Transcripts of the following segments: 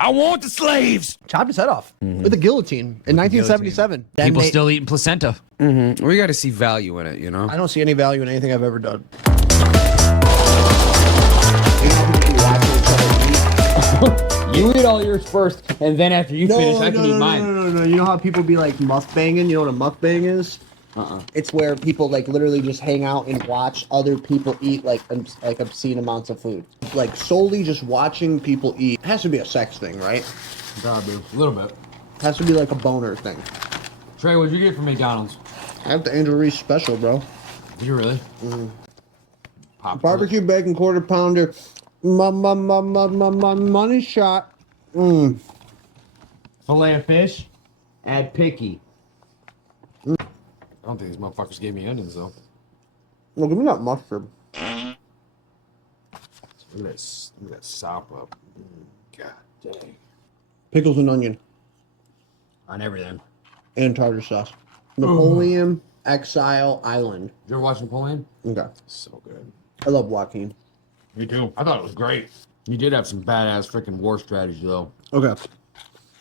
I want the slaves. Chopped his head off with a guillotine in 1977. Then People they- still eating placenta. We got to see value in it, you know? I don't see any value in anything I've ever done. You eat all yours first, and then after you finish, I can eat mine. No. You know how people be like mukbanging? You know what a mukbang is? It's where people like literally just hang out and watch other people eat like obscene amounts of food. Like solely just watching people eat. It has to be a sex thing, right? Gotta be. A little bit. It has to be like a boner thing. Trey, what'd you get from McDonald's? I have the Angel Reese special, bro. Did you really? Pop Barbecue bacon quarter pounder. Money shot. Filet of fish. Add picky. I don't think these motherfuckers gave me onions, though. Well, give me that mustard. Look at that sop up. God dang. Pickles and onion. On everything. And tartar sauce. Napoleon Exile Island. You ever watch Napoleon? Okay. So good. I love Joaquin. Me too. I thought it was great. You did have some badass freaking war strategy, though. Okay.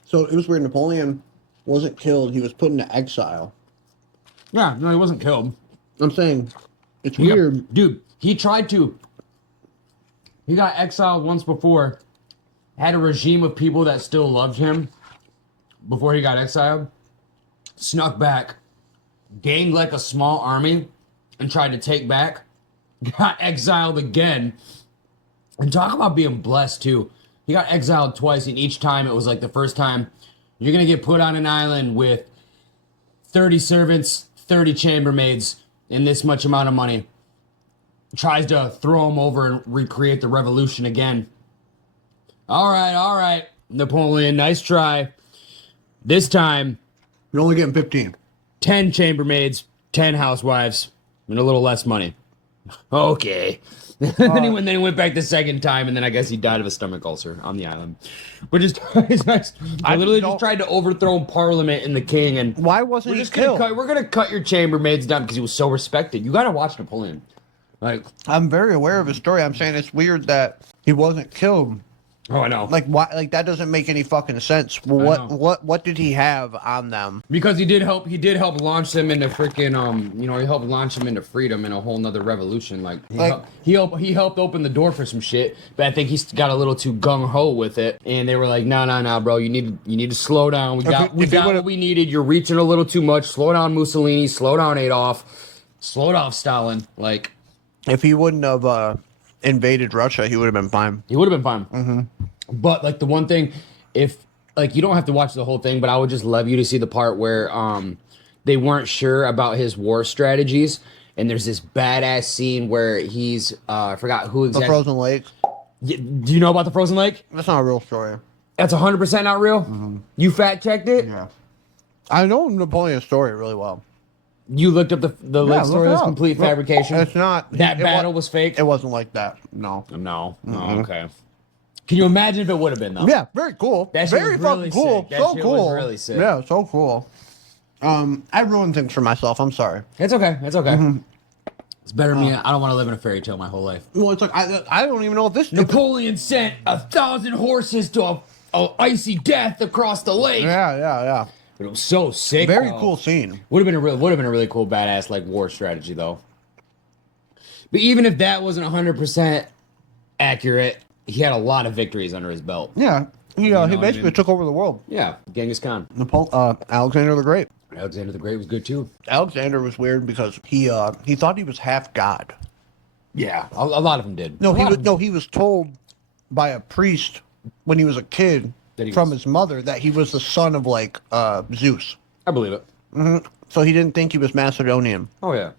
So it was weird. Napoleon wasn't killed. He was put into exile. Yeah, no, he wasn't killed. I'm saying it's weird. Dude, he tried to. He got exiled once before. Had a regime of people that still loved him before he got exiled. Snuck back. Gained like a small army and tried to take back. Got exiled again. And talk about being blessed, too. He got exiled twice, and each time it was like the first time you're going to get put on an island with 30 servants, 30 chambermaids, and this much amount of money. Tries to throw him over and recreate the revolution again. All right, Napoleon, nice try. This time, You're only getting 15. 10 chambermaids, 10 housewives, and a little less money. Okay. Then he went back the second time, and then I guess he died of a stomach ulcer on the island. Which is nice. I literally just tried to overthrow Parliament and the king, and Why wasn't he killed? we're gonna cut your chambermaids down because he was so respected. You gotta watch Napoleon. Like, I'm very aware of his story. I'm saying it's weird that he wasn't killed. oh, I know. Like why? Like that doesn't make any fucking sense. Well, what did he have on them? Because he did help launch them into freaking he helped launch them into freedom and a whole nother revolution. Like he helped open the door for some shit, but I think he got a little too gung ho with it, and they were like, no, bro, you need to slow down. We got what we needed. You're reaching a little too much. Slow down, Mussolini. Slow down, Adolf. Slow down, Stalin. Like, If he wouldn't have invaded Russia, he would have been fine. he would have been fine. Mm-hmm. But like the one thing, if like you don't have to watch the whole thing, but I would just love you to see the part where they weren't sure about his war strategies, and there's this badass scene where he's I forgot who exactly. The frozen lake. Do you know about the frozen lake? That's not a real story. That's 100% not real. Mm-hmm. You fact checked it. Yeah. I know Napoleon's story really well. You looked up the lake story. That's complete fabrication. It's not. That battle was fake. It wasn't like that. No. No. Oh, okay. Can you imagine if it would have been though? Yeah, very cool. That shit Very was fucking really cool. sick. That So shit cool. was really sick. Yeah, so cool. I ruined things for myself. I'm sorry. It's okay. It's okay. It's better than me. I don't want to live in a fairy tale my whole life. Well, it's like I don't even know if this. Napoleon sent 1,000 horses to a icy death across the lake. Yeah. But it was so sick. Very though. cool scene. Would have been a really cool badass like war strategy though. But even if that wasn't 100% accurate, he had a lot of victories under his belt. Yeah. He basically took over the world. Yeah, Genghis Khan. Alexander the Great. Alexander the Great was good too. Alexander was weird because he thought he was half god. Yeah, a lot of them did. He was told by a priest when he was a kid from his mother that he was the son of like Zeus. I believe it. Mm-hmm. So he didn't think he was Macedonian. Oh yeah.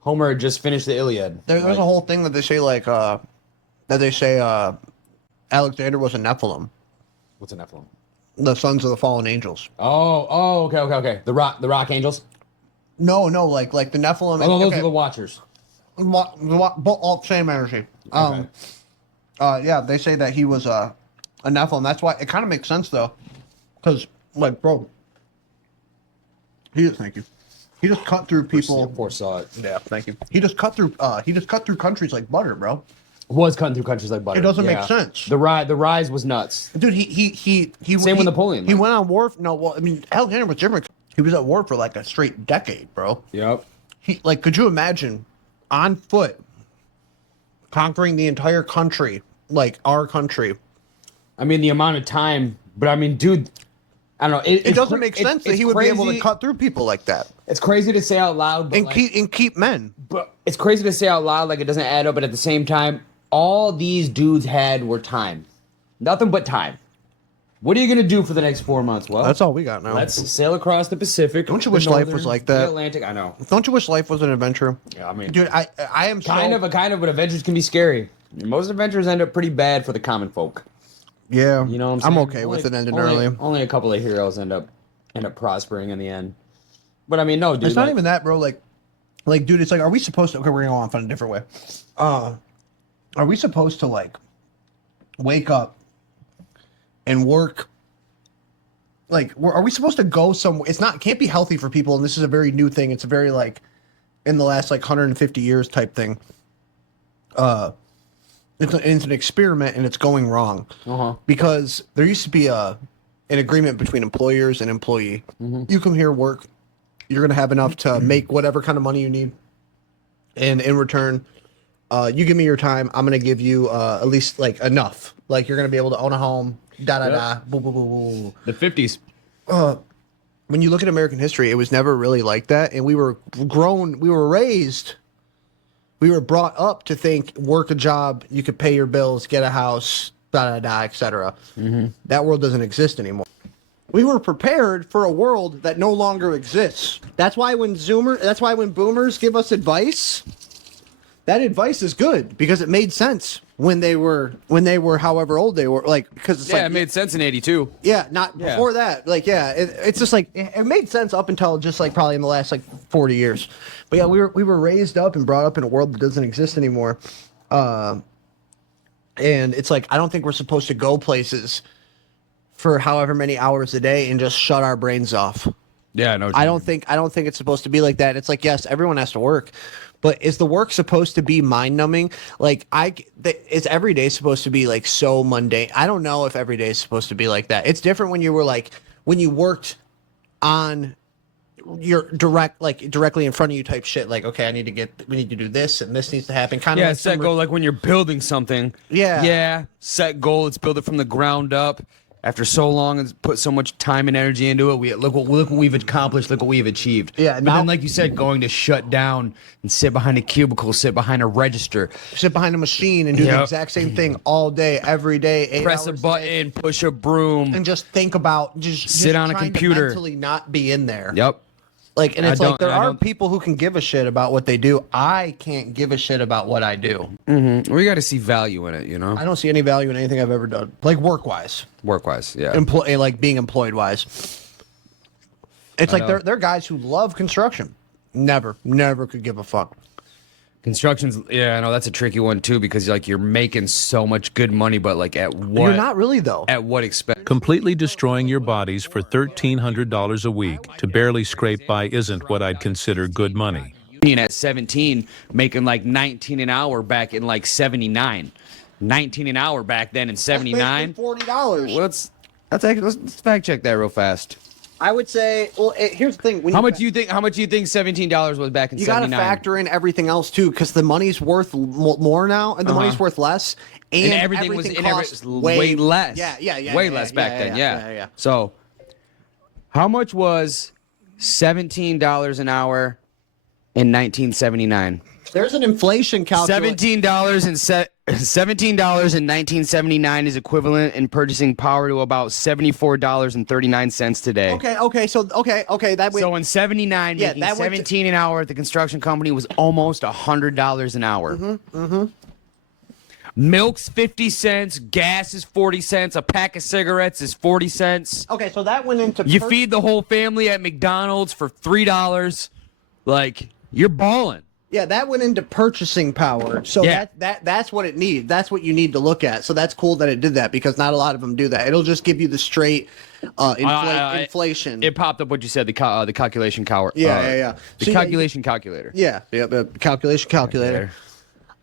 Homer had just finished the Iliad. There's a whole thing that they say Alexander was a Nephilim. What's a Nephilim? The sons of the fallen angels. Oh, okay. The rock angels. No, like the Nephilim. Oh, those are the Watchers. All same energy. Okay. Yeah, they say that he was a Nephilim. That's why it kind of makes sense though, because like, bro, thank you. He just cut through people. Foresaw it. Yeah, thank you. He just cut through countries like butter, bro. Was cutting through countries like butter. It doesn't make sense. The rise was nuts. Dude, he Same with Napoleon. He went on war. No, well, I mean, Alexander was different. He was at war for like a straight decade, bro. Yep. Could you imagine on foot conquering the entire country, like our country? I mean, the amount of time, but I mean, dude, I don't know. It doesn't make sense that he would crazy. be able to cut through people like that. It's crazy to say out loud, but and keep men. But it's crazy to say out loud, like it doesn't add up. But at the same time, all these dudes had were time, nothing but time. What are you gonna do for the next 4 months? Well, That's all we got now. let's sail across the Pacific. Don't you the wish life Northern, was like the that? Atlantic, I know. Don't you wish life was an adventure? Yeah, I mean, Dude, I am kind of, but adventures can be scary. Most adventures end up pretty bad for the common folk. Yeah, You know what I'm saying? I'm okay with it ending early. Only a couple of heroes end up prospering in the end. But I mean, no, dude. It's not even that, bro. Like, dude, it's like, are we supposed to? Okay, we're gonna go off on a different way. Are we supposed to like wake up and work? Like, are we supposed to go somewhere? It can't be healthy for people, and this is a very new thing. It's a very like in the last like 150 years type thing. It's an experiment, and it's going wrong because there used to be an agreement between employers and employee. You come here, work. You're gonna have enough to make whatever kind of money you need, and in return, you give me your time. I'm gonna give you at least like enough. Like you're gonna be able to own a home. Boo, boo, boo, boo. The 50s. When you look at American history, it was never really like that, and we were raised. We were brought up to think, work a job, you could pay your bills, get a house, etc. That world doesn't exist anymore. We were prepared for a world that no longer exists. That's why when boomers give us advice, that advice is good because it made sense when they were however old they were, like, because it's It made sense in 82. Yeah, not before that. Like, it's just like it made sense up until just like probably in the last like 40 years. But yeah, we were raised up and brought up in a world that doesn't exist anymore. And it's like I don't think we're supposed to go places for however many hours a day and just shut our brains off. Yeah, no. I don't think it's supposed to be like that. It's like, yes, everyone has to work. But is the work supposed to be mind numbing? Like is every day supposed to be like so mundane? I don't know if every day is supposed to be like that. It's different when you worked on your directly in front of you type shit. Like, okay, we need to do this and this needs to happen. Kind of like set goal, like when you're building something. Yeah. Set goal. Let's build it from the ground up. After so long and put so much time and energy into it, look what we've accomplished. Look what we've achieved. Yeah, but then, like you said, going to shut down and sit behind a cubicle, sit behind a register, sit behind a machine, and do the exact same thing all day, every day. 8 press a hours button, push a broom, and just think about just sit on a trying computer, to mentally not be in there. Yep. Like, and it's like there are people who can give a shit about what they do. I can't give a shit about what I do. Mm-hmm. We got to see value in it, you know. I don't see any value in anything I've ever done, like work-wise. Work-wise, yeah. Like being employed-wise. It's like there are guys who love construction. Never could give a fuck. Construction's, I know that's a tricky one too because like you're making so much good money, but like at what? You're not really though. At what expense? Completely destroying your bodies for $1,300 a week to barely scrape by isn't what I'd consider good money. At 17, making like 19 an hour back in like 79. 19 an hour back then in 79. $40. Well, let's fact check that real fast. I would say, well, here's the thing. How much do you think $17 was back in 79? You got to factor in everything else too, because the money's worth more now, and the money's worth less, and everything was way less. Way less back then. Yeah. So, how much was $17 an hour in 1979? There's an inflation calculation. $17 in 1979 is equivalent in purchasing power to about $74.39 today. Okay. So that way. So in 79, making 17 an hour at the construction company was almost $100 an hour. Milk's 50 cents, gas is 40 cents, a pack of cigarettes is 40 cents. Okay, so that went into. You feed the whole family at McDonald's for $3. Like, you're balling. Yeah, that went into purchasing power. So that's what it needs. That's what you need to look at. So that's cool that it did that because not a lot of them do that. It'll just give you the straight inflation. It popped up what you said, the calculation calculator. Yeah. The calculation calculator. Yeah, the calculation calculator.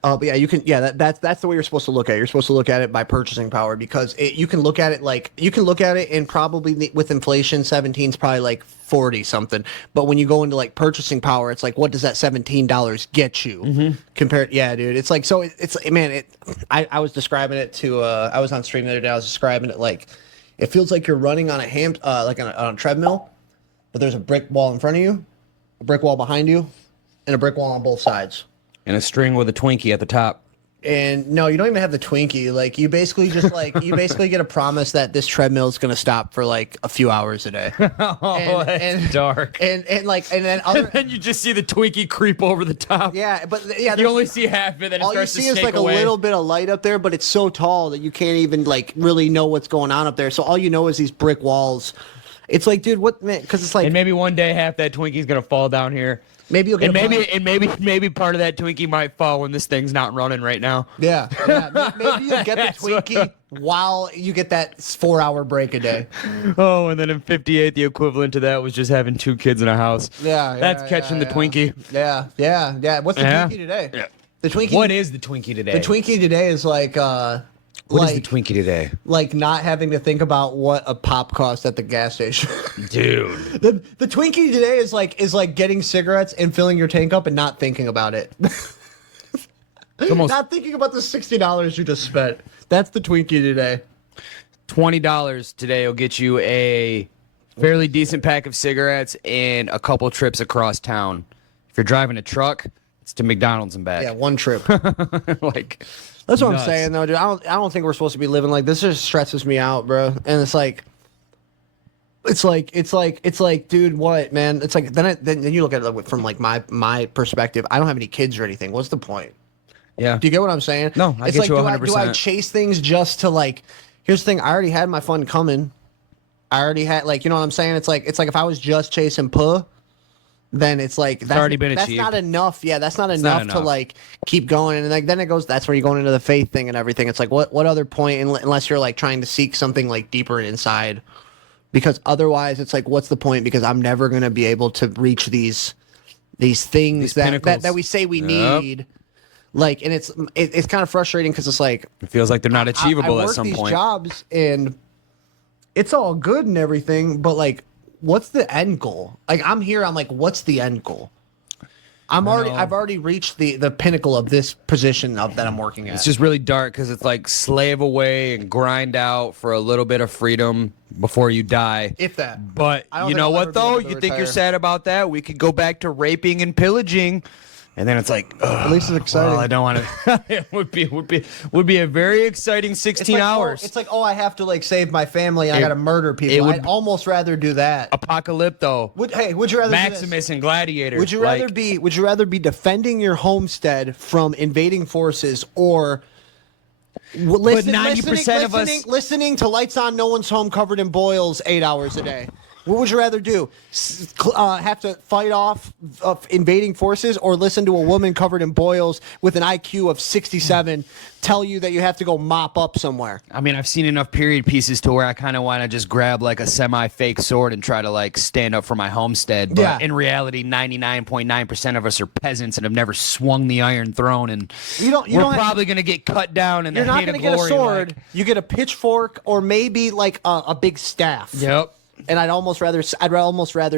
But yeah, you can. Yeah, that's the way you're supposed to look at it. You're supposed to look at it by purchasing power because you can look at it and probably with inflation, 17 is probably like 40 something. But when you go into like purchasing power, it's like what does that $17 get you compared? Yeah, dude, it's like so. It's man. I was describing it to. I was on stream the other day. I was describing it like it feels like you're running on on a treadmill, but there's a brick wall in front of you, a brick wall behind you, and a brick wall on both sides. And a string with a Twinkie at the top. And no, you don't even have the Twinkie. Like you basically just get a promise that this treadmill is gonna stop for like a few hours a day. That's dark. And then you just see the Twinkie creep over the top. Yeah, but yeah, you only see half of it. And all it you starts see to is like away. a little bit of light up there, but it's so tall that you can't even like really know what's going on up there. So all you know is these brick walls. It's like, dude, what man? Because it's like, and maybe one day half that Twinkie's gonna fall down here. Maybe you'll get maybe part of that Twinkie might fall when this thing's not running right now. Yeah. Maybe you'll get the Twinkie while you get that 4-hour break a day. Oh, and then in 58, the equivalent to that was just having 2 kids in a house. That's catching the Twinkie. Yeah. What's the Twinkie today? Yeah. The Twinkie. What is the Twinkie today? The Twinkie today is like. What is the Twinkie today? Like not having to think about what a pop costs at the gas station. Dude. The Twinkie today is like getting cigarettes and filling your tank up and not thinking about it. Not thinking about the $60 you just spent. That's the Twinkie today. $20 today will get you a fairly decent pack of cigarettes and a couple trips across town. If you're driving a truck, it's to McDonald's and back. Yeah, one trip. Like that's what nuts. I'm saying though, dude. I don't think we're supposed to be living like this. Just stresses me out, bro. And it's like, dude, what, man? It's like then you look at it from like my perspective. I don't have any kids or anything. What's the point? Yeah. Do you get what I'm saying? No, I it's get like, you 100%. Do I chase things just to like? Here's the thing. I already had my fun coming. I already had like, you know what I'm saying? It's like if I was just chasing puh, then it's like that's already been achieved. That's not enough. Yeah, that's not enough to like keep going. And like then it goes. That's where you're going into the faith thing and everything. It's like what other point unless you're like trying to seek something like deeper inside, because otherwise it's like what's the point? Because I'm never gonna be able to reach these things that we say we need. Like, and it's kind of frustrating because it's like it feels like they're not achievable I at some work point. these jobs and it's all good and everything, but like, what's the end goal? Like, I'm here. I'm like, what's the end goal? I've already reached the pinnacle of this position that I'm working at. It's just really dark because it's like slave away and grind out for a little bit of freedom before you die. If that. But you know what though? You think you're sad about that? We could go back to raping and pillaging. And then it's like, at least it's exciting. Well, I don't want to. It would be a very exciting 16 hours. It's like, I have to like save my family. I got to murder people. I'd almost rather do that. Apocalypto. Would you rather Maximus and Gladiator? Would you rather be defending your homestead from invading forces or listening to Lights On, No One's Home covered in boils 8 hours a day? What would you rather do? Have to fight off invading forces or listen to a woman covered in boils with an IQ of 67 tell you that you have to go mop up somewhere? I mean, I've seen enough period pieces to where I kind of want to just grab like a semi-fake sword and try to like stand up for my homestead. But in reality, 99.9% of us are peasants and have never swung the Iron Throne. And we're probably going to get cut down. And you're not going to get a sword. You get a pitchfork or maybe like a big staff. Yep. And I'd almost rather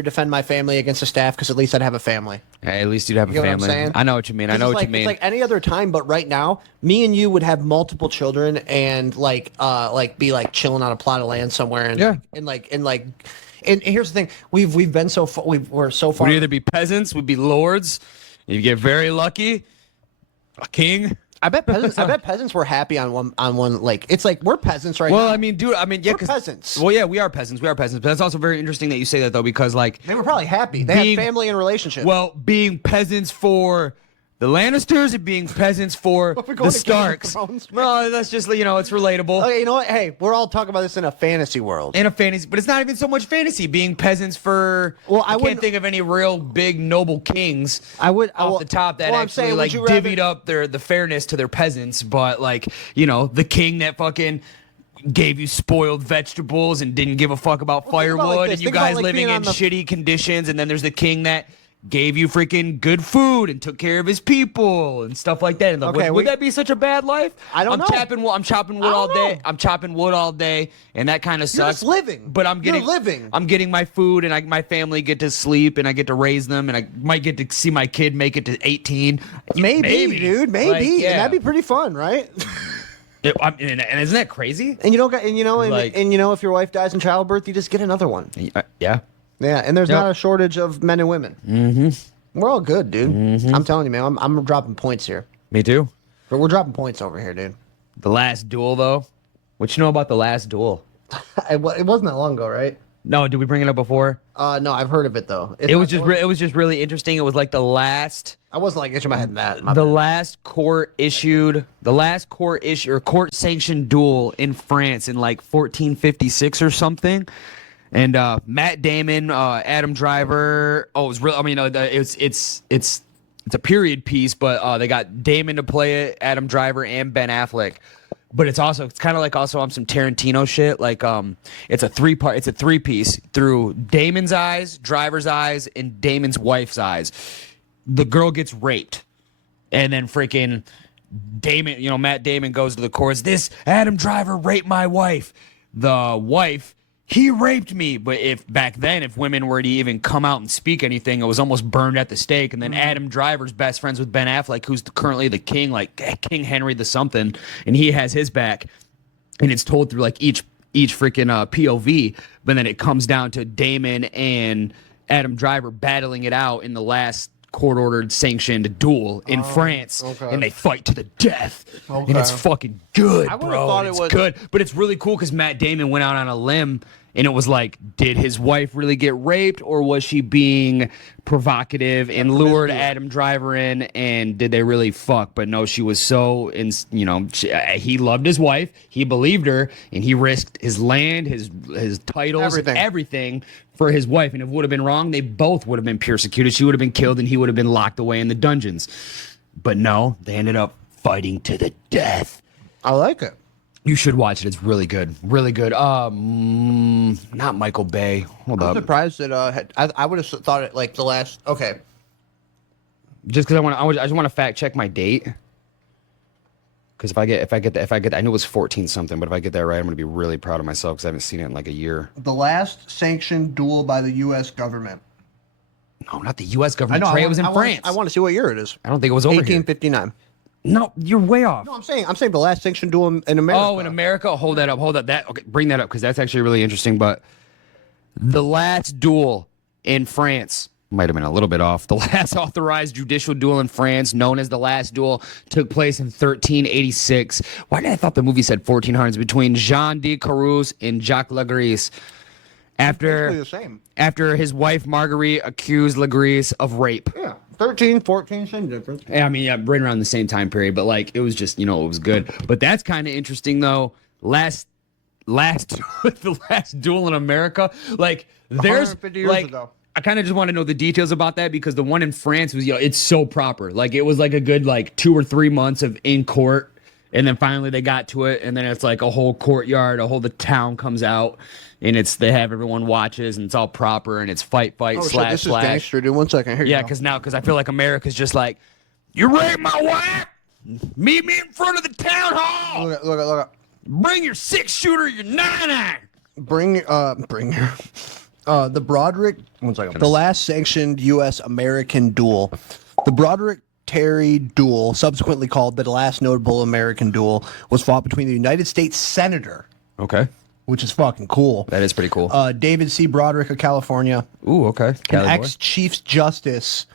defend my family against a staff because at least I'd have a family. Hey, at least you'd have a You know what I'm family. saying? I know what you mean. I know what you mean. It's like any other time, but right now, me and you would have multiple children and be like chilling on a plot of land somewhere. And here's the thing: we've been so far. We're so far. We'd either be peasants, we'd be lords. You get very lucky. A king. I bet peasants were happy on one. Like it's like we're peasants right now. Well, I mean, dude. I mean, yeah, we're peasants. Well, yeah, we are peasants. We are peasants. But that's also very interesting that you say that though, because like they were probably happy. They had family and relationship. Well, being peasants for the Lannisters and being peasants for the Starks. No, that's just it's relatable. Okay, you know what? Hey, we're all talking about this in a fantasy world. In a fantasy, but it's not even so much fantasy. Being peasants for. Well, I can't think of any real big noble kings. Off the top that actually like divvied up the fairness to their peasants, but like the king that fucking gave you spoiled vegetables and didn't give a fuck about firewood, and you guys living in shitty conditions, and then there's the king that gave you freaking good food and took care of his people and stuff like that. And would that be such a bad life? I don't know. I'm chopping wood all day. I'm chopping wood all day, and that kind of sucks. You're just living. But I'm getting living. I'm getting my food, and my family get to sleep, and I get to raise them, and I might get to see my kid make it to 18. Maybe, dude. Maybe. Like, yeah. And that'd be pretty fun, right? And isn't that crazy? And if your wife dies in childbirth, you just get another one. Yeah. Yeah, and there's not a shortage of men and women. Mm-hmm. We're all good, dude. Mm-hmm. I'm telling you, man. I'm dropping points here. Me too. But we're dropping points over here, dude. The Last Duel, though. What you know about The Last Duel? It wasn't that long ago, right? No, did we bring it up before? No, I've heard of it though. It was just really interesting. It was like the last. I wasn't like itching my head in that. Last court sanctioned duel in France in like 1456 or something. And Matt Damon, Adam Driver. Oh, it was real. I mean, it's a period piece, but they got Damon to play it, Adam Driver, and Ben Affleck. But it's kind of like also on some Tarantino shit. Like it's a three-piece through Damon's eyes, Driver's eyes, and Damon's wife's eyes. The girl gets raped, and then freaking Damon, Matt Damon goes to the courts. This Adam Driver raped my wife. The wife. He raped me, but if women were to even come out and speak anything, it was almost burned at the stake. And then Adam Driver's best friends with Ben Affleck, who's currently the king, like King Henry the something, and he has his back. And it's told through like each freaking POV, but then it comes down to Damon and Adam Driver battling it out in the last court-ordered sanctioned duel in France, and they fight to the death, and it's fucking good, bro. It's good, but it's really cool because Matt Damon went out on a limb, and it was like, did his wife really get raped, or was she being provocative and lured Adam Driver in, and did they really fuck? But no, she was so, he loved his wife, he believed her, and he risked his land, his titles, everything for his wife. And if it would have been wrong, they both would have been persecuted. She would have been killed, and he would have been locked away in the dungeons. But no, they ended up fighting to the death. I like it. You should watch it. It's really good. Really good. Not Michael Bay. Hold up. I'm surprised that I would have thought it like the last. Okay. Just because I just want to fact check my date. Because if I get, I knew it was 14 something, but if I get that right, I'm gonna be really proud of myself because I haven't seen it in like a year. The last sanctioned duel by the U.S. government. No, not the U.S. government. Trey, it was in France. I want to see what year it is. I don't think it was over 1859. No, you're way off. No, I'm saying the last sanctioned duel in America. Oh, in America? Hold that up. Okay, bring that up because that's actually really interesting. But the last duel in France might have been a little bit off. The last authorized judicial duel in France, known as the Last Duel, took place in 1386. Why did I thought the movie said 1400s? Between Jean de Carousse and Jacques Legris. After his wife Marguerite accused Legris of rape. Yeah. 13, 14, same difference. Yeah, I mean, yeah, right around the same time period, but like it was just, it was good. But that's kind of interesting though. The last duel in America, like there's 150 years ago. I kind of just want to know the details about that because the one in France was, it's so proper. Like it was like a good 2 or 3 months of in court, and then finally they got to it, and then it's like a whole courtyard, the town comes out. And they have everyone watches, and it's all proper, and it's fight, slash. This is gangster, dude. 1 second. Here you go. because I feel like America's just like, you raped my wife? Meet me in front of the town hall. Look. Bring your 6-shooter, your 9-iron. Bring your the Broderick. 1 second. The last sanctioned U.S. American duel, the Broderick Terry duel, subsequently called the last notable American duel, was fought between the United States Senator. Okay. Which is fucking cool. That is pretty cool. David C. Broderick of California. Ooh, okay. And ex-Chief Justice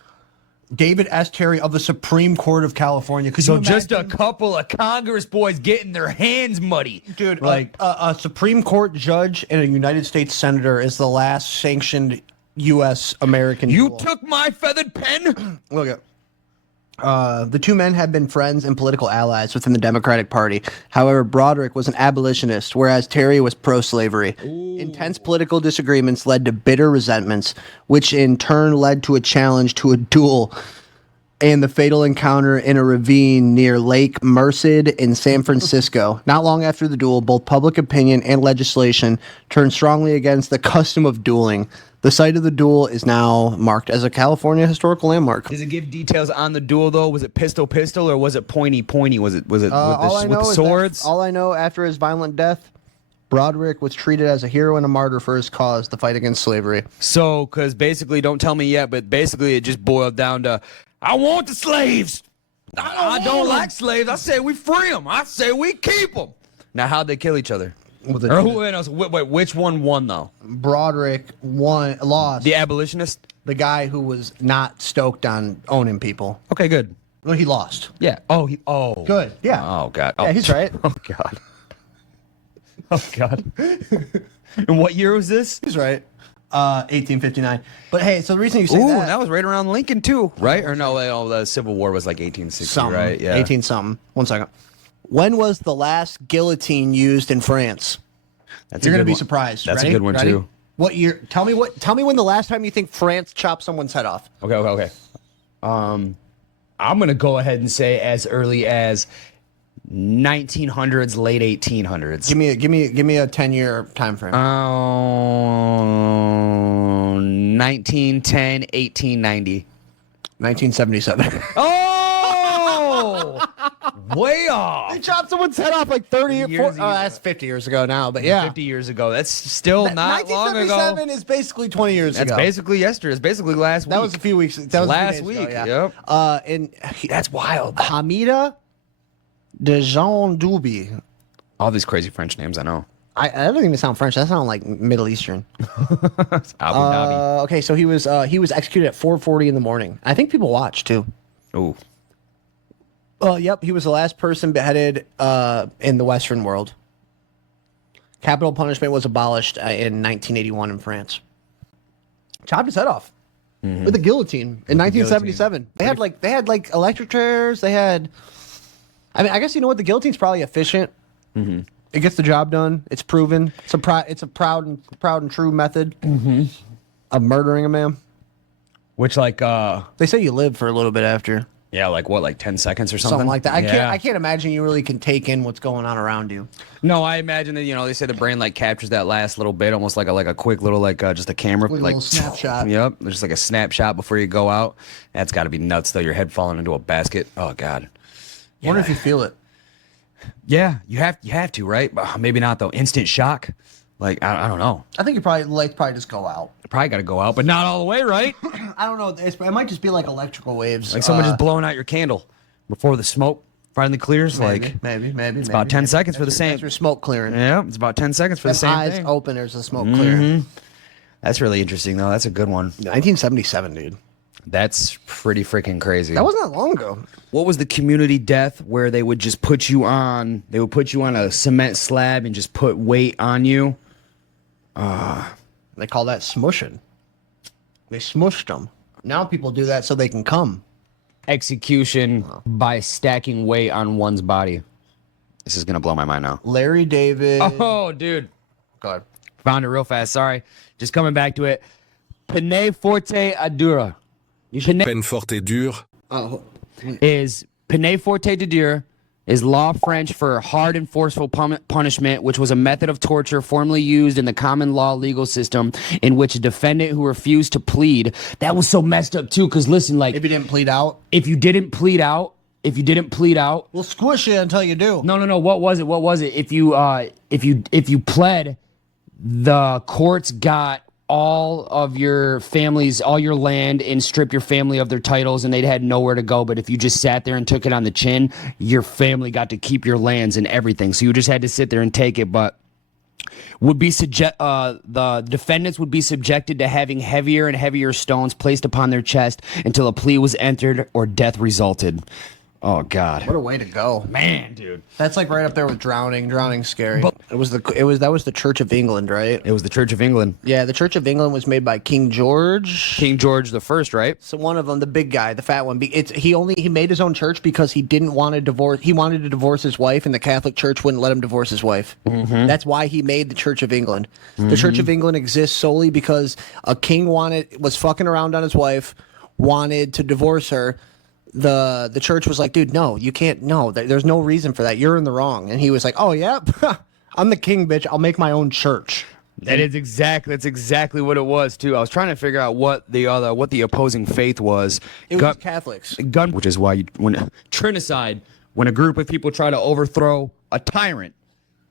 David S. Terry of the Supreme Court of California. So just a couple of Congress boys getting their hands muddy. Dude, like a Supreme Court judge and a United States Senator is the last sanctioned U.S. American duel. You took my feathered pen? Look at the two men had been friends and political allies within the Democratic Party. However, Broderick was an abolitionist, whereas Terry was pro-slavery. Ooh. Intense political disagreements led to bitter resentments, which in turn led to a challenge to a duel and the fatal encounter in a ravine near Lake Merced in San Francisco. Not long after the duel, both public opinion and legislation turned strongly against the custom of dueling. The site of the duel is now marked as a California historical landmark. Does it give details on the duel though? Was it pistol or was it pointy? Was it with the swords? All I know, after his violent death, Broderick was treated as a hero and a martyr for his cause, the fight against slavery. So, because basically, don't tell me yet, but basically it just boiled down to, I want the slaves. I don't like slaves. I say we free them. I say we keep them. Now, how'd they kill each other? Wait, which one won though? Broderick lost. The abolitionist? The guy who was not stoked on owning people. Okay, good. No, he lost. Yeah. Oh. Good. Yeah. Oh, God. Yeah, he's right. Oh, God. Oh, God. And what year was this? He's right. 1859. But hey, so the reason you say that was right around Lincoln too, right? Or no, the Civil War was like 1860, something, right? Yeah. 18 something. 1 second. When was the last guillotine used in France? You're gonna be surprised. That's Ready? a good one too. What year? Tell me when the last time you think France chopped someone's head off. Okay. I'm gonna go ahead and say as early as 1900s, late 1800s. Give me a 10-year time frame. 1910, 1890. 1977. Oh, way off. They chopped someone's head off like 30 years ago. That's 50 years ago now, but yeah. 50 years ago. That's still not long ago. 1977 is basically 20 years ago. That's basically yesterday. It's basically last week. That was a few weeks. That was last week. Ago, yeah. Yep. And that's wild. Hamida de Jean Duby. All these crazy French names, I know. I don't even sound French. That sounds like Middle Eastern. Abu Dhabi. Okay, so he was executed at 4:40 in the morning. I think people watched too. Ooh. Yep, he was the last person beheaded in the Western world. Capital punishment was abolished in 1981 in France. Chopped his head off with a guillotine in 1977. They had like electric chairs. They had. I mean, I guess you know what, the guillotine's probably efficient. Mm-hmm. It gets the job done. It's proven. It's a proud and true method of murdering a man. Which they say you live for a little bit after. Yeah, like what, like 10 seconds or something? Something like that. I can't imagine you really can take in what's going on around you. No, I imagine that, they say the brain like captures that last little bit, almost like a quick little just a camera, like a little snapshot. Yep, just like a snapshot before you go out. That's got to be nuts though. Your head falling into a basket. Oh God. I wonder if you feel it. Yeah, you have to, right? Maybe not though. Instant shock. Like I don't know. I think you probably just go out. Probably got to go out, but not all the way, right? I don't know. It might just be like electrical waves. Like someone just blowing out your candle before the smoke finally clears. Maybe. It's about 10 seconds for the same. That's your smoke clearing. Yeah, it's about 10 seconds for the same eyes thing. open, there's a smoke clearing. That's really interesting though. That's a good one. 1977, dude. That's pretty freaking crazy. That wasn't that long ago. What was the community death where they would just put you on a cement slab and just put weight on you? They call that smushing. They smushed them. Now people do that so they can come. Execution by stacking weight on one's body. This is going to blow my mind now. Larry David. Oh, dude. God. Found it real fast. Sorry. Just coming back to it. Pene forte adura. Peine forte et dure. Is peine forte de dure is law French for hard and forceful punishment, which was a method of torture formerly used in the common law legal system in which a defendant who refused to plead. That was so messed up too, because listen, like if you didn't plead out, we'll squish you until you do. No. What was it? If you pled, the courts got all of your families, all your land, and strip your family of their titles, and they'd had nowhere to go. But if you just sat there and took it on the chin, your family got to keep your lands and everything. So you just had to sit there and take it. But the defendants would be subjected to having heavier and heavier stones placed upon their chest until a plea was entered or death resulted. Oh God! What a way to go, man, dude. That's like right up there with drowning. Drowning's scary. But that was the Church of England, right? It was the Church of England. Yeah, the Church of England was made by King George. King George the First, right? So one of them, the big guy, the fat one. He made his own church because he didn't want to divorce. He wanted to divorce his wife, and the Catholic Church wouldn't let him divorce his wife. Mm-hmm. That's why he made the Church of England. Mm-hmm. The Church of England exists solely because a king was fucking around on his wife, wanted to divorce her. The church was like, dude, no, you can't. No, there's no reason for that. You're in the wrong. And he was like, oh, yeah, I'm the king, bitch. I'll make my own church. That's exactly what it was too. I was trying to figure out what the opposing faith was. It was Catholics. Which is why when trinicide, when a group of people try to overthrow a tyrant.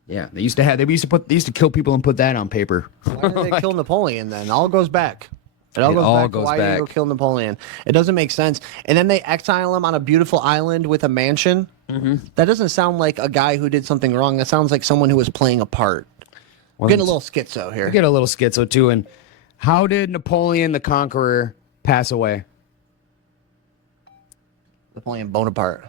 Yeah, they used to kill people and put that on paper. Why did they kill Napoleon then? All goes back. It all goes back to why did they go kill Napoleon? It doesn't make sense. And then they exile him on a beautiful island with a mansion. Mm-hmm. That doesn't sound like a guy who did something wrong. That sounds like someone who was playing a part. We're getting a little schizo here. We get a little schizo too. And how did Napoleon the Conqueror pass away? Napoleon Bonaparte.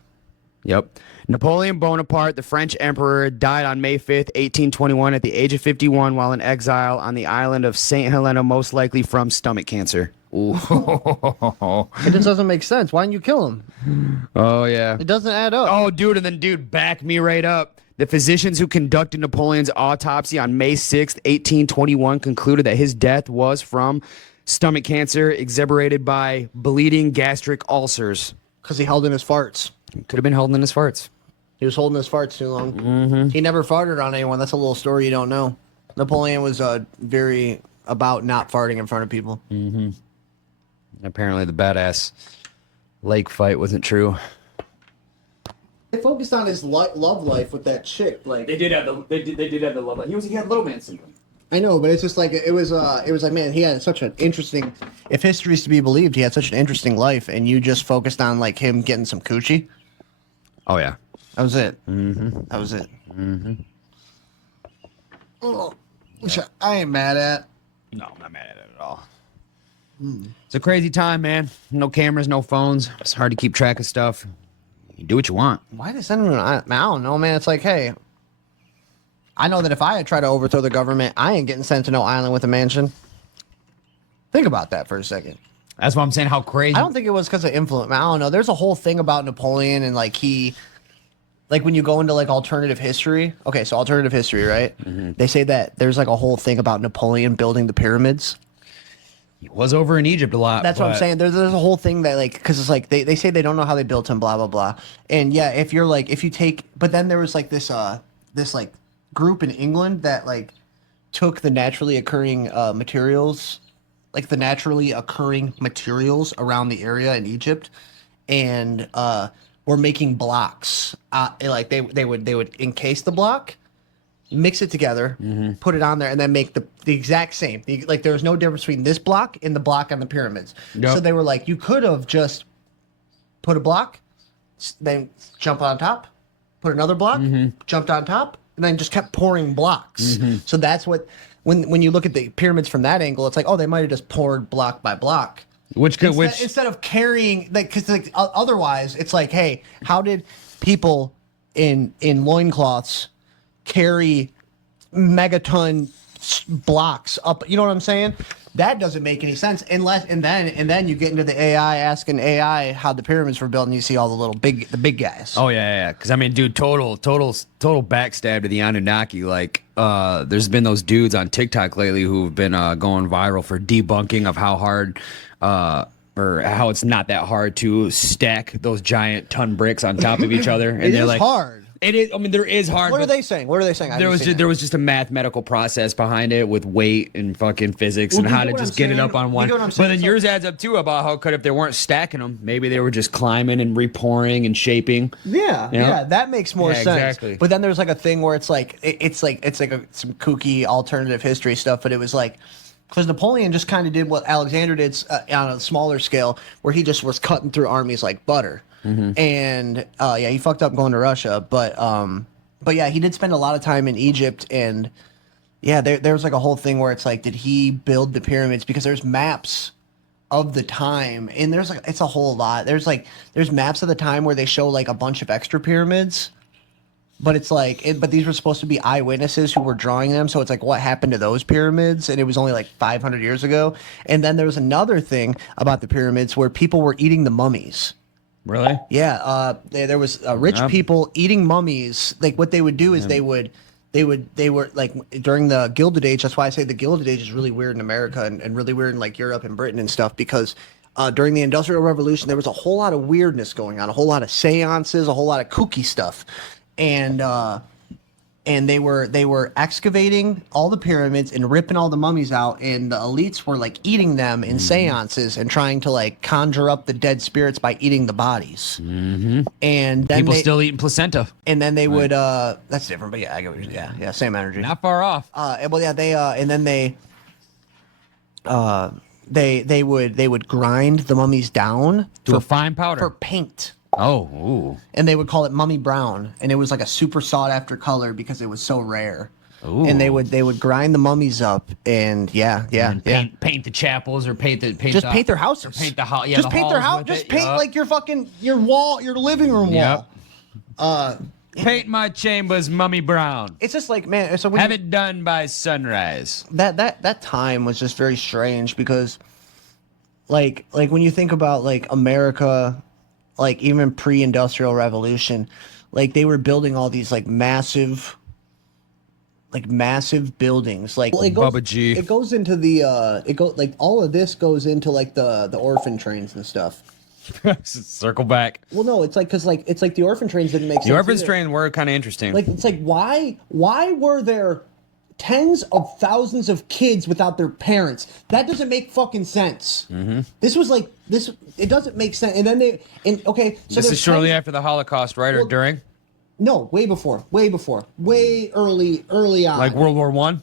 Yep. Napoleon Bonaparte, the French emperor, died on May 5th, 1821 at the age of 51 while in exile on the island of St. Helena, most likely from stomach cancer. Ooh. It just doesn't make sense. Why didn't you kill him? Oh, yeah. It doesn't add up. Oh, dude, back me right up. The physicians who conducted Napoleon's autopsy on May 6th, 1821 concluded that his death was from stomach cancer exacerbated by bleeding gastric ulcers. Because he held in his farts. Could have been holding in his farts. He was holding his farts too long. Mm-hmm. He never farted on anyone. That's a little story you don't know. Napoleon was very about not farting in front of people. Mm-hmm. Apparently the badass lake fight wasn't true. They focused on his love life with that chick. Like they did have the love life. He had little man syndrome. I know, but it's just like it was like, man, he had such an interesting. If history is to be believed, he had such an interesting life, and you just focused on like him getting some coochie. Oh yeah, that was it. Mm-hmm. That was it. Mm-hmm. Oh, which I ain't mad at. No, I'm not mad at it at all. It's a crazy time, man. No cameras, no phones. It's hard to keep track of stuff. You do what you want. Why did they send him? I don't know, man. It's like, hey, I know that if I had tried to overthrow the government, I ain't getting sent to no island with a mansion. Think about that for a second. That's what I'm saying. How crazy. I don't think it was because of influence. I don't know. There's a whole thing about Napoleon and like when you go into like alternative history. Okay, so alternative history, right? Mm-hmm. They say that there's like a whole thing about Napoleon building the pyramids. He was over in Egypt a lot. That's what I'm saying. There's a whole thing that like, because it's like they say they don't know how they built him, blah blah blah. And yeah, if you take, but then there was like this like group in England that like took the naturally occurring materials, like the naturally occurring materials around the area in Egypt, and were making blocks. Like they would encase the block, mix it together, mm-hmm. put it on there, and then make the exact same. Like there was no difference between this block and the block on the pyramids. Yep. So they were like, you could have just put a block, then jump on top, put another block, mm-hmm. jumped on top, and then just kept pouring blocks. Mm-hmm. So that's what, when you look at the pyramids from that angle, it's like, oh, they might have just poured block by block. Instead of carrying, like, because like, otherwise it's like, hey, how did people in loincloths carry megaton blocks up? You know what I'm saying? That doesn't make any sense and then you get into the AI asking AI how the pyramids were built, and you see all the big guys. Oh yeah. Because I mean, dude, total backstab to the Anunnaki. Like, there's been those dudes on TikTok lately who've been going viral for debunking of how hard, or how it's not that hard to stack those giant ton bricks on top of each other. And they're like, hard. It is. I mean, there is hard. What are they saying? There was just a mathematical process behind it with weight and fucking physics and how to just get it up on one. But then yours adds up too about how could if they weren't stacking them, maybe they were just climbing and repouring and shaping. Yeah, yeah, that makes more sense. Exactly. But then there's like a thing where it's like some kooky alternative history stuff. But it was like, because Napoleon just kind of did what Alexander did on a smaller scale, where he just was cutting through armies like butter. Mm-hmm. And yeah, he fucked up going to Russia, but yeah, he did spend a lot of time in Egypt, and yeah, there was like a whole thing where it's like, did he build the pyramids? Because there's maps of the time, and there's like, it's a whole lot. There's maps of the time where they show like a bunch of extra pyramids, but it's like, but these were supposed to be eyewitnesses who were drawing them, so it's like, what happened to those pyramids? And it was only like 500 years ago. And then there was another thing about the pyramids where people were eating the mummies. Really? Yeah. There was rich people eating mummies. Like what they would do is they were like during the Gilded Age. That's why I say the Gilded Age is really weird in America and really weird in like Europe and Britain and stuff, because during the Industrial Revolution there was a whole lot of weirdness going on, a whole lot of seances, a whole lot of kooky stuff, and and they were excavating all the pyramids and ripping all the mummies out, and the elites were like eating them in seances and trying to like conjure up the dead spirits by eating the bodies. And then People still eating placenta. and then they would that's different, but yeah, I get what yeah, same energy. Not far off. Well, yeah, they and then they would grind the mummies down To a fine powder. for paint. Oh, ooh. And they would call it mummy brown, and it was like a super sought after color because it was so rare. Ooh. And they would grind the mummies up, and yeah. Paint the chapels or paint Just paint their houses. Or paint the house. Yeah, just the paint their halls house. with Just it. paint Yup. like your wall, your living room wall. Paint my chambers mummy brown. It's just like, man. So when Have it done by sunrise. that time was just very strange because, like when you think about like America, like even pre-industrial revolution, like they were building all these like massive buildings. Like it goes, Bubba G. It goes into the like all of this goes into like the orphan trains and stuff. Circle back. Well, no, it's like because like it's like the orphan trains didn't make sense. The orphans either. train were kind of interesting. Like it's like why were there tens of thousands of kids without their parents? That doesn't make fucking sense. This was like this. It doesn't make sense. And then okay. So this is there's shortly tens- after the Holocaust, right? Or Well, during? No, way before, way early on. Like World War One?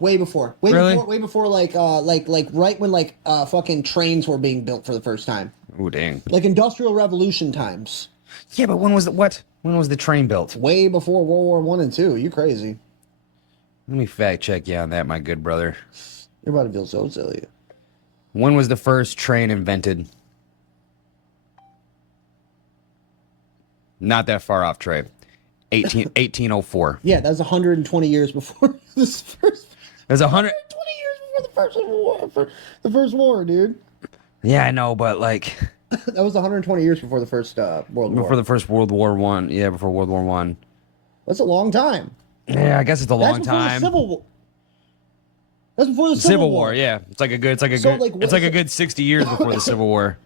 way before, Really? way before, like right when like fucking trains were being built for the first time, Ooh, dang. like Industrial Revolution times. Yeah, but when was the train built? Way before World War One and Two. You crazy? Let me fact check you on that, my good brother. You're about to feel so silly. When was the first train invented? Not that far off, Trey. 1804. Yeah, that was 120 years before this first. It was 100. 20 years before the first war, for the first war, dude. Yeah, I know, but like That was 120 years before the first World War. before the first World War One. Yeah, before World War One. That's a long time. Yeah, I guess it's a long That's before time. the Civil War. That's before the Civil War, yeah. It's like a good So, good like, it's like a good 60 years before the Civil War.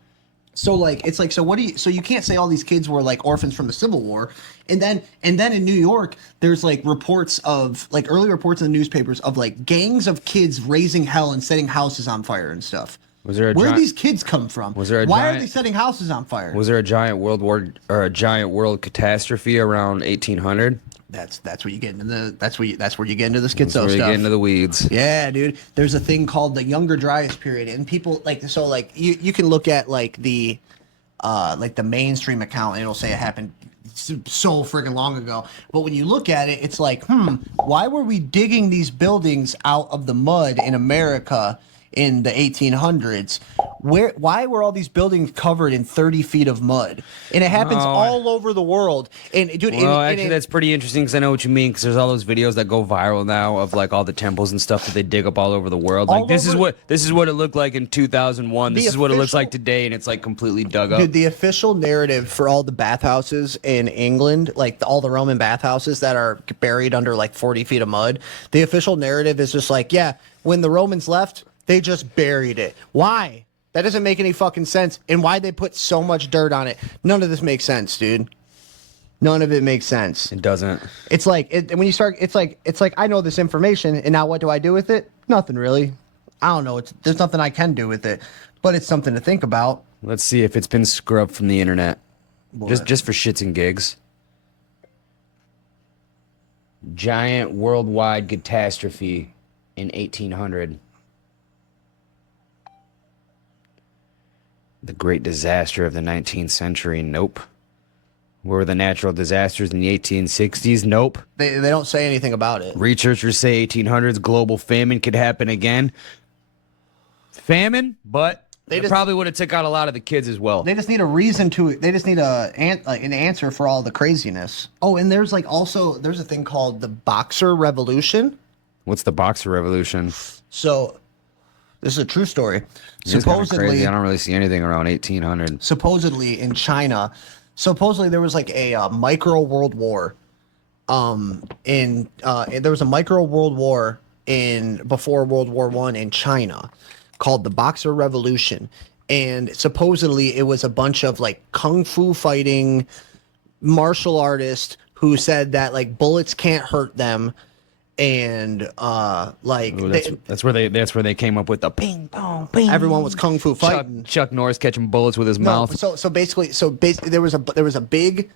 So like it's like so you can't say all these kids were like orphans from the Civil War, and then in New York there's like reports of like early reports in the newspapers of like gangs of kids raising hell and setting houses on fire and stuff. Was there a Where giant- do these kids come from? Was there a Why are giant- they setting houses on fire? Was there a giant world war or a giant world catastrophe around 1800? That's where you get into the that's where you get into the schizo That's where you stuff. get into the weeds. Yeah, dude. There's a thing called the Younger Dryas period, and people like so like you can look at like the mainstream account, and it'll say it happened so freaking long ago. But when you look at it, it's like, why were we digging these buildings out of the mud in America in the 1800s? Why were all these buildings covered in 30 feet of mud? And it happens all over the world. And dude, Well, actually, that's pretty interesting because I know what you mean. Because there's all those videos that go viral now of like all the temples and stuff that they dig up all over the world. Like All this over- is what it looked like in 2001. This The is what it looks official- like today, and it's like completely dug up. Dude, the official narrative for all the bathhouses in England, like all the Roman bathhouses that are buried under like 40 feet of mud, the official narrative is just like, yeah, when the Romans left, they just buried it. Why? That doesn't make any fucking sense. And why they put so much dirt on it? None of this makes sense, dude. None of it makes sense. It doesn't. It's like when you start. It's like I know this information, and now what do I do with it? Nothing really. I don't know. There's nothing I can do with it, but it's something to think about. Let's see if it's been scrubbed from the internet. Just for shits and gigs. Giant worldwide catastrophe in 1800. The great disaster of the 19th century. Nope. Were the natural disasters in the 1860s? Nope. They don't say anything about it. Researchers say 1800s global famine could happen again. Famine, but They it just- probably would have took out a lot of the kids as well. They just need a reason to. They just need an answer for all the craziness. Oh, and there's like also there's a thing called the Boxer Revolution. What's the Boxer Revolution? So, this is a true story. It's kinda Supposedly, crazy. I don't really see anything around 1800. supposedly in China, supposedly there was like a micro world war. There was a micro world war before World War I in China, called the Boxer Revolution, and supposedly it was a bunch of like kung fu fighting martial artists who said that like bullets can't hurt them, and like Ooh, that's where they came up with the ping pong ping. everyone was kung fu fighting. Chuck Norris catching bullets with his No, mouth. so basically there was a big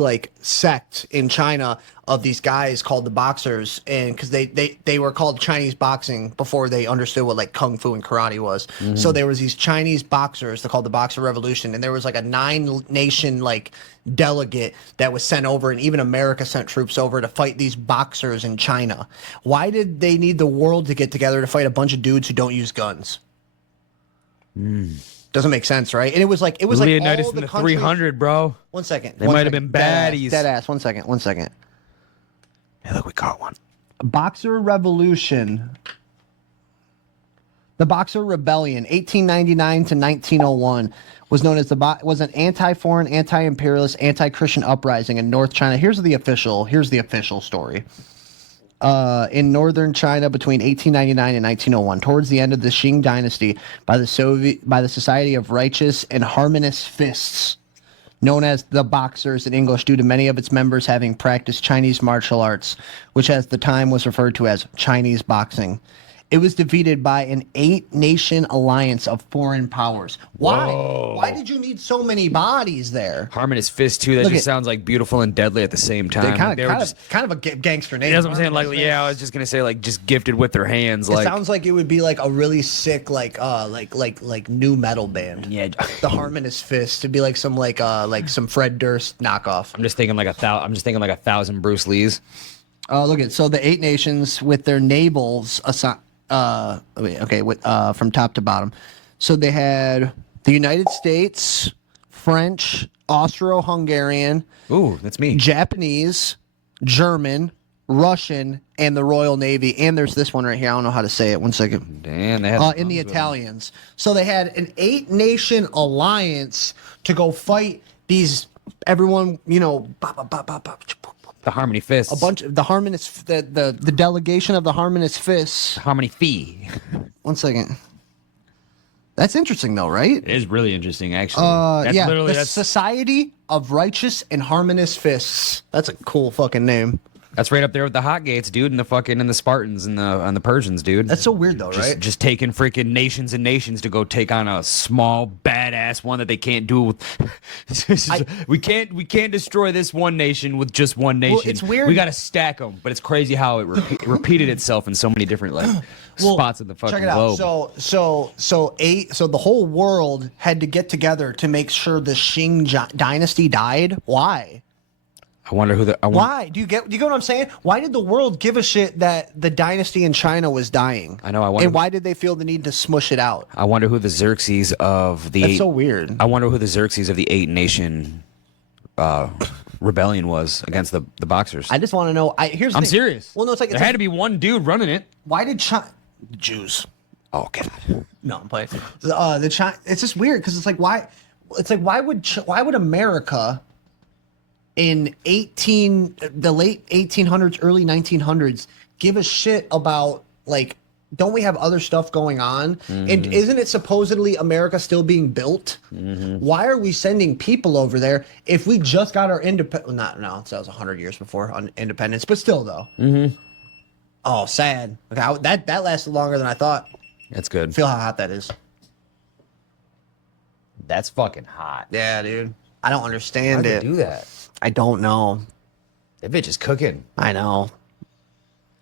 like sect in China of these guys called the boxers, and because they were called Chinese boxing before they understood what like kung fu and karate was. So there was these Chinese boxers, they're called the Boxer Revolution, and there was like a 9-nation like delegate that was sent over, and even America sent troops over to fight these boxers in China. Why did they need the world to get together to fight a bunch of dudes who don't use guns? Doesn't make sense, right? And it was like Leonidas all in the the countries. 300, bro. 1 second. They one might have second. been baddies. Dead ass. 1 second. 1 second. Hey, look, we caught one. Boxer Revolution. The Boxer Rebellion, 1899 to 1901, was known as was an anti-foreign, anti-imperialist, anti-Christian uprising in North China. Here's the official story. In northern China between 1899 and 1901, towards the end of the Qing dynasty, by the Society of Righteous and Harmonious Fists, known as the Boxers in English, due to many of its members having practiced Chinese martial arts, which at the time was referred to as Chinese boxing. It was defeated by an 8-nation alliance of foreign powers. Why? Whoa. Why did you need so many bodies there? Harmonious Fist too. That Look just at- sounds like beautiful and deadly at the same time. They kind of a gangster name. That's what I'm saying. Like, Harmonious yeah, I was just gonna say, like, just gifted with their hands. It Like, sounds like it would be like a really sick, like new metal band. yeah. The Harmonious Fist to be like some some Fred Durst knockoff. I'm just thinking like 1,000 Bruce Lees. Look at so the 8 nations with their navals from top to bottom. So they had the United States, French, Austro-Hungarian, Ooh, that's me. Japanese, German, Russian, and the Royal Navy. And there's this one right here. I don't know how to say it. 1 second. Damn, they had In the Italians. So they had an 8-nation alliance to go fight these. Everyone, the Harmony Fists. a bunch of the Harmonious, the delegation of the Harmonious Fists. Harmony Fee. 1 second. That's interesting, though, right? It is really interesting, actually. That's Yeah, literally the Society of Righteous and Harmonious Fists. That's a cool fucking name. that's right up there with the Hot Gates, dude, and the Spartans and the Persians, dude. That's so weird, though, right? Just taking freaking nations and nations to go take on a small badass one that they can't do with. We can't destroy this one nation with just one nation. it's weird. We got to stack them, but it's crazy how it repeated itself in so many different spots of the fucking Check it out. globe. So the whole world had to get together to make sure the Qing dynasty died. Why? I wonder who Why? Do you get what I'm saying? Why did the world give a shit that the dynasty in China was dying? I know, I wonder- And why did they feel the need to smush it out? I wonder who the Xerxes of the That's so weird. I wonder who the Xerxes of the 8-nation rebellion was against the Boxers. I just want to know. Here's the I'm thing. serious. Well, no, it's like there had to be one dude running it. why did China Jews? Oh god. No, I'm playing. The China. It's just weird because it's like why? It's like why would America in the late 1800s, early 1900s give a shit about like? Don't we have other stuff going on? And isn't it supposedly America still being built? Why are we sending people over there if we just got our independence? No, that was 100 years before independence, but still though. Oh, sad. Okay, that lasted longer than I thought. That's good. Feel how hot that is. That's fucking hot. Yeah, dude. I don't understand Why'd they it. do that? I don't know. That bitch is cooking. I know.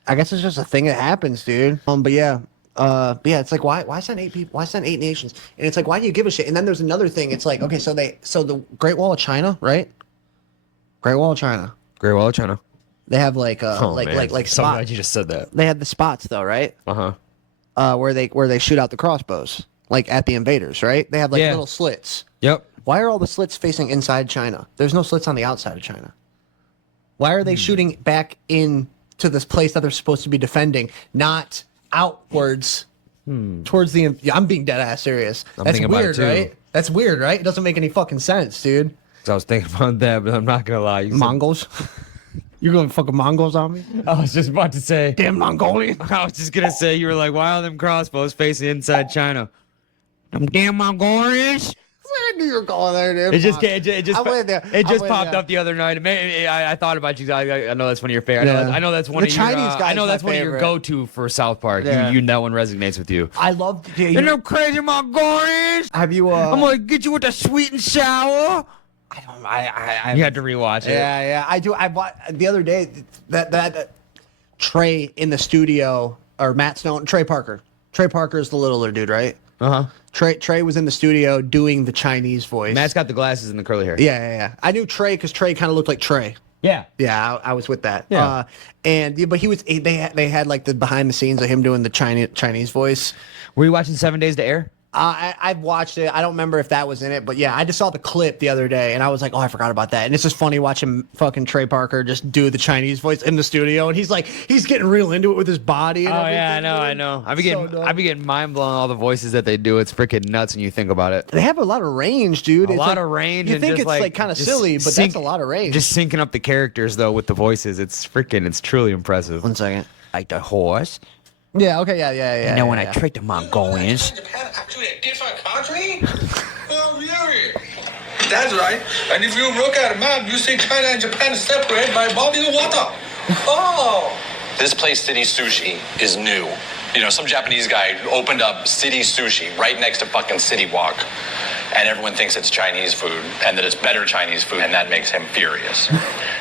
I guess it's just a thing that happens, dude. But yeah, it's like why send 8 people? Why send 8 nations? And it's like why do you give a shit? And then there's another thing. It's like okay, so the Great Wall of China, right? Great Wall of China. Great Wall of China. They have like Man, so spots. glad you just said that. They had the spots though, right? Where they shoot out the crossbows, like at the invaders, right? They have like Yeah. little slits. Yep. Why are all the slits facing inside China? There's no slits on the outside of China. Why are they shooting back in to this place that they're supposed to be defending, not outwards towards the? I'm being dead ass serious. That's thinking about it weird, too. right? That's weird, right? It doesn't make any fucking sense, dude. So I was thinking about that, but I'm not gonna lie. You said- Mongols. You're going fucking Mongols on me? I was just about to say. Damn Mongolian. I was just gonna say you were like, why are them crossbows facing inside China? Them damn Mongolians. I knew you were going there, dude. It just I'm with you. it just I'm with popped you. up the other night. I thought about you. I know that's one of your favorite. Yeah. I know that's one The of your. Chinese guy's I know that's my one of your favorite. go-to for South Park. Yeah. You that one resonates with you. I love. You know, crazy Mongolians. Have you? I'm gonna get you with the sweet and sour. I You had to rewatch it. Yeah, I do. I bought the other day that Trey in the studio, or Matt Stone, Trey Parker. Trey Parker is the littler dude, right? Uh huh. Trey was in the studio doing the Chinese voice. Matt's got the glasses and the curly hair. Yeah. I knew Trey because Trey kind of looked like Trey. Yeah. Yeah, I was with that. Yeah. But they had like the behind the scenes of him doing the Chinese voice. Were you watching 7 Days to Air? I've watched it. I don't remember if that was in it, but yeah, I just saw the clip the other day, and I was like, oh, I forgot about that. And it's just funny watching fucking Trey Parker just do the Chinese voice in the studio, and he's getting real into it with his body. And everything, I dude. know. I So be getting mind blown all the voices that they do. It's freaking nuts when you think about it. They have a lot of range, dude. A lot of range. You and think just it's like kind of just silly, but that's a lot of range. Just syncing up the characters though with the voices. It's truly impressive. 1 second. Like the horse. Yeah. Okay. Yeah. And then when I tricked the Mongolians. Japan actually a different country? Oh, really? That's right. And if you look at a map, you see China and Japan separate by body of water. Oh. This place, City Sushi, is new. You know, some Japanese guy opened up City Sushi right next to fucking City Walk. And everyone thinks it's Chinese food and that it's better Chinese food, and that makes him furious.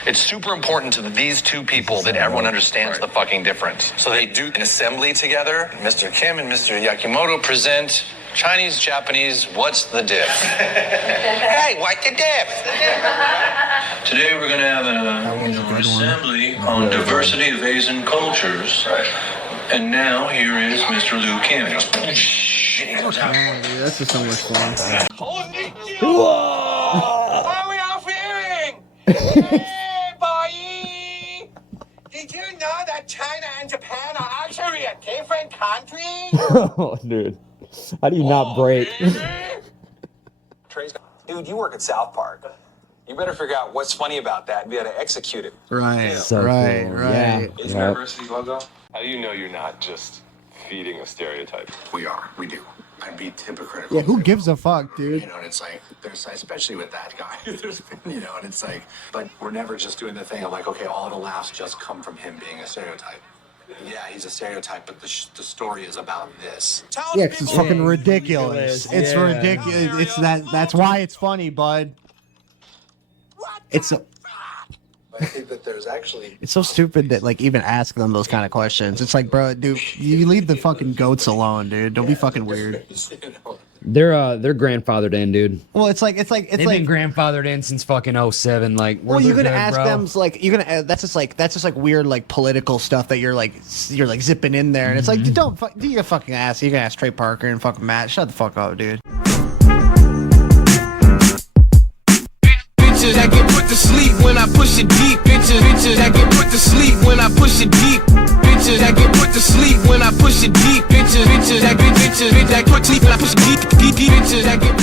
It's super important to these two people that everyone understands the fucking difference. So they do an assembly together. Mr. Kim and Mr. Yakimoto present Chinese, Japanese, what's the diff? Hey, what's the diff? Today we're going to have an assembly on diversity of Asian cultures. And now here is Mr. Liu Kim. That's just so much fun. How are we all feeling? Hey, boy! Did you know that China and Japan are actually a different country? Oh, dude. How do you not break? Dude, you work at South Park. You better figure out what's funny about that and be able to execute it. Right. So right. cool. Right. Yeah. Is University's logo? How do you know you're not just feeding a stereotype? We do. I'd be hypocritical. Yeah. Who gives a fuck, dude? You know, and it's like, there's, especially with that guy, there's been, you know, and it's like, but we're never just doing the thing of like, okay, all the laughs just come from him being a stereotype. Yeah, he's a stereotype, but the story is about this. Yeah, 'cause it's fucking ridiculous. It's ridiculous. It's that's why it's funny, bud. It's I think that there's actually... It's so stupid that like even ask them those kind of questions. It's like, bro, dude, you leave the fucking goats alone, dude. Don't be fucking weird. They're grandfathered in, dude. Well, it's like They've been grandfathered in since fucking 07. Like, well, you're gonna good, ask bro. them like you're gonna that's just like weird like political stuff that you're like zipping in there, and it's like do you fucking ask? You're gonna ask Trey Parker and fucking Matt. Shut the fuck up, dude. Bitches that get put to sleep when I push it deep. Bitches that get put to sleep when I push it deep. Bitches that get put to sleep when I push it deep. Bitches that get put to sleep when I push it deep. Bitches that get